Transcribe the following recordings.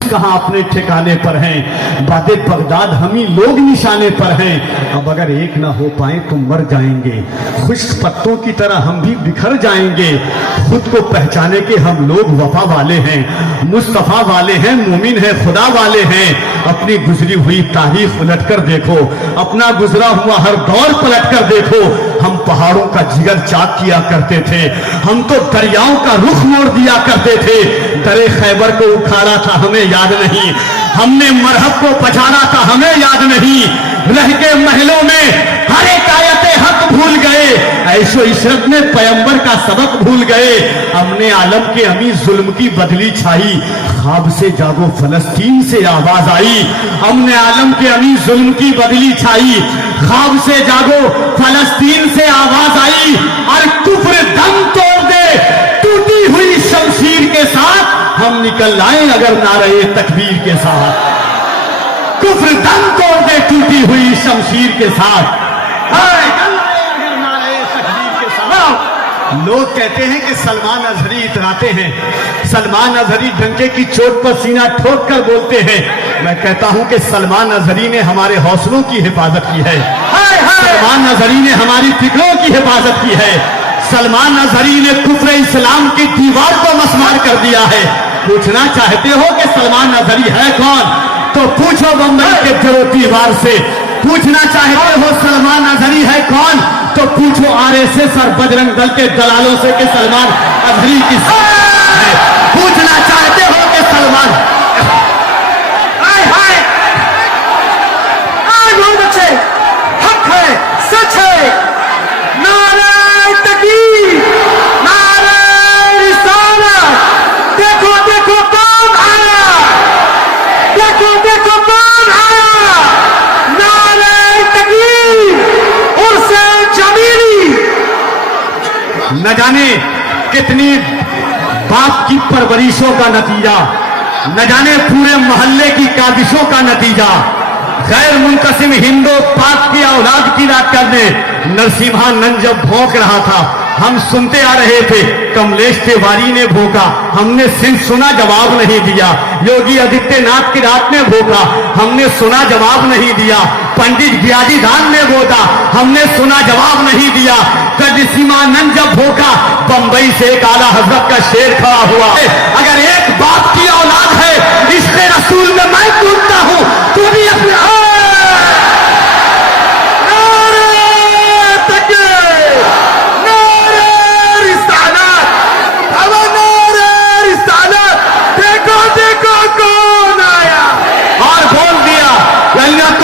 کہاں اپنے ٹھکانے پر ہیں، باد بغداد ہم ہی لوگ نشانے پر ہیں۔ اب اگر ایک نہ ہو پائیں تو مر جائیں گے، خشک پتوں کی طرح ہم بھی بکھر جائیں گے۔ خود کو پہچانے کے ہم لوگ وفا والے ہیں، مصطفیٰ والے ہیں، مومن ہیں، خدا والے ہیں۔ اپنی گزری ہوئی تاریخ الٹ کر دیکھو، اپنا گزرا ہوا ہر دور پلٹ کر دیکھو۔ ہم پہاڑوں کا جگر چاک کیا کرتے تھے، ہم تو دریاؤں کا رخ موڑ دیا کرتے تھے۔ درے خیبر کو اکھاڑا تھا ہمیں یاد نہیں، ہم نے مرہب کو پچھاڑا تھا ہمیں یاد نہیں۔ رہ کے محلوں میں ہر ایک آیت حق بھول گئے، عیش و عشرت میں پیمبر کا سبق بھول گئے۔ امن عالم کے امی ظلم کی بدلی چھائی، خواب سے جاگو فلسطین سے آواز آئی۔ امن عالم کے امی ظلم کی بدلی چھائی، خواب سے جاگو فلسطین سے آواز آئی۔ اور کفر دم توڑ دے ٹوٹی ہوئی شمشیر کے ساتھ، ہم نکل آئیں اگر نعرہ تکبیر کے ساتھ۔ کفر دم توڑ دے ٹوٹی ہوئی شمشیر کے ساتھ، نکل آئیں اگر نعرہ تکبیر کے ساتھ۔ لوگ کہتے ہیں کہ سلمان اظہری اتراتے ہیں، سلمان اظہری ڈنکے کی چوٹ پر سینہ ٹھوک کر بولتے ہیں۔ میں کہتا ہوں کہ سلمان اظہری نے ہمارے حوصلوں کی حفاظت کی ہے، سلمان اظہری نے ہماری فکروں کی حفاظت کی ہے۔ سلمان اظہری نے کفر اسلام کی دیوار کو مسمار کر دیا ہے۔ پوچھنا چاہتے ہو کہ سلمان اظہری ہے کون؟ تو پوچھو بمبئی کے جرو دیوار سے۔ پوچھنا چاہتے ہو سلمان اظہری ہے کون؟ تو پوچھو RSS اور بجرنگ دل کے دلالوں سے کہ سلمان اظہری کس ہے۔ پوچھنا چاہتے ہو کہ سلمان بہت اچھے، حق ہے، سچ ہے، نعرہ تکبیر، نعرہ رسالت۔ دیکھو دیکھو کون آیا، دیکھو دیکھو کون آیا، نعرہ تکبیر، عرس جمیلی۔ نہ جانے کتنی باپ کی پرورشوں کا نتیجہ، نہ جانے پورے محلے کی کاوشوں کا نتیجہ، غیر منقسم ہندو پاک کی اولاد کی رات کرنے نرسمہا نند جب بھونک رہا تھا ہم سنتے آ رہے تھے۔ کملیش تیواری نے بھونکا، ہم نے صرف سنا، جواب نہیں دیا۔ یوگی آدتیہ ناتھ کی رات نے بھونکا، ہم نے سنا، جواب نہیں دیا۔ پنڈت گیاجی دھان نے بھونکا، ہم نے سنا، جواب نہیں دیا۔ نرسمہانند جب بھونکا، بمبئی سے ایک اعلیٰ حضرت کا شیر کھڑا ہوا۔ اگر ایک باپ کی اولاد ہے عشق رسول میں میں ڈوبتا ہوں، تو بھی اپنے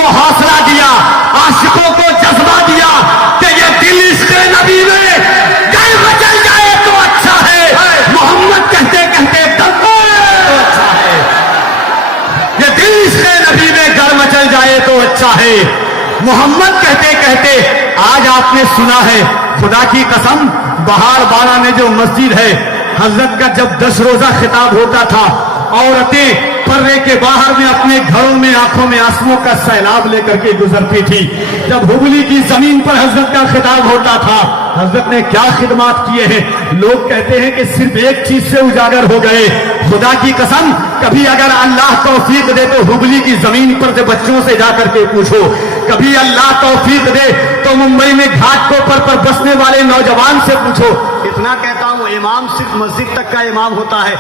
حوصلہ دیا، عاشقوں کو جذبہ دیا کہ یہ دل عشق نبی میں گر مچل جائے تو اچھا ہے، محمد کہتے کہتے دم تو اچھا ہے۔ یہ دل عشق نبی میں گر مچل جائے تو اچھا ہے، محمد کہتے کہتے۔ آج آپ نے سنا ہے، خدا کی قسم، بہار بارہ میں جو مسجد ہے، حضرت کا جب 10 روزہ خطاب ہوتا تھا، عورتیں پردے کے باہر میں اپنے گھروں میں آنکھوں میں آنسوؤں کا سیلاب لے کر کے گزرتی تھی۔ جب ہبلی کی زمین پر حضرت کا خطاب ہوتا تھا، حضرت نے کیا خدمات کیے ہیں۔ لوگ کہتے ہیں کہ صرف ایک چیز سے اجاگر ہو گئے۔ خدا کی قسم، کبھی اگر اللہ توفیق دے تو ہبلی کی زمین پر سے بچوں سے جا کر کے پوچھو، کبھی اللہ توفیق دے تو ممبئی میں گھاٹ کوپر پر بسنے والے نوجوان سے پوچھو۔ اتنا کہتا ہوں، امام صرف مسجد تک کا امام ہوتا ہے۔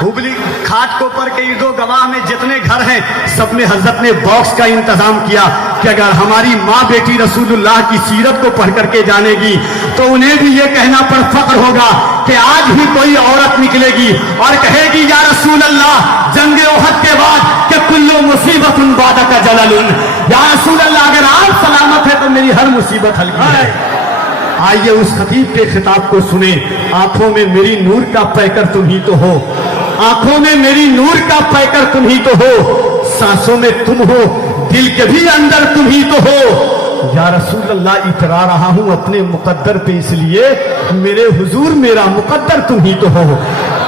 ہبلی گھاٹ کوپر کے ارد و گواہ میں جتنے گھر ہیں، سب میں حضرت نے باکس کا انتظام کیا کہ اگر ہماری ماں بیٹی رسول اللہ کی سیرت کو پڑھ کر کے جانے گی تو انہیں بھی یہ کہنا پر فخر ہوگا کہ آج بھی کوئی عورت نکلے گی اور کہے گی یا رسول اللہ جنگ احد کے بعد کہ کلو مصیبت بعدک جلل، یا رسول اللہ اگر آپ سلامت ہے تو میری ہر مصیبت ہلکی ہے۔ آئیے اس خطیب کے خطاب کو سنیں۔ آنکھوں میں میری نور کا پیکر تم ہی تو ہو، آنکھوں میں میری نور کا پیکر تم ہی تو ہو، سانسوں میں تم ہو، دل کے بھی اندر تم ہی تو ہو۔ یا رسول اللہ اترا رہا ہوں اپنے مقدر پہ اس لیے میرے حضور میرا مقدر تم ہی تو ہو۔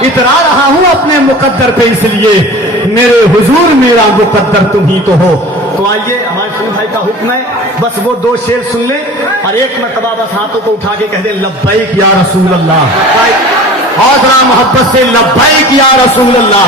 اترا رہا ہوں اپنے مقدر پہ اس لیے میرے حضور میرا مقدر تم ہی تو ہو۔ تو آئیے، ہمارے سنی بھائی کا حکم ہے، بس وہ 2 شعر سن لیں اور ایک مرتبہ بس ہاتھوں کو اٹھا کے کہہ دیں لبیک یا رسول اللہ، اور ذرا محبت سے لبیک یا رسول اللہ۔